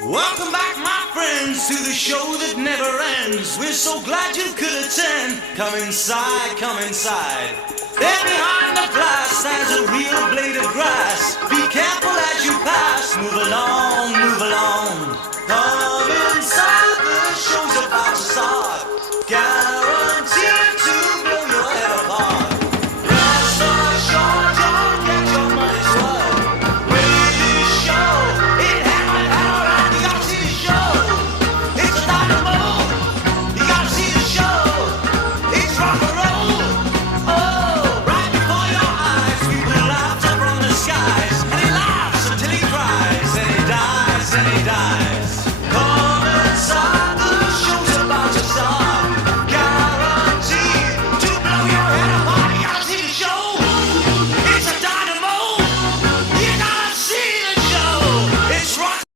Welcome back, my friends, to the show that never ends. We're so glad you could attend. Come inside, come inside. There behind the glass stands a real blade of grass. Be careful as you pass. Move along, move along. Come inside, the show's about to start. Guaranteed to blow your head apart. Rest assured, you'll get your money's worth. Really show it happened, alright. You gotta see the show. It's a dynamo. You gotta see the show. It's rock and roll. Oh, right before your eyes, people laugh up from the skies, and he laughs until he cries, and he dies, and he dies.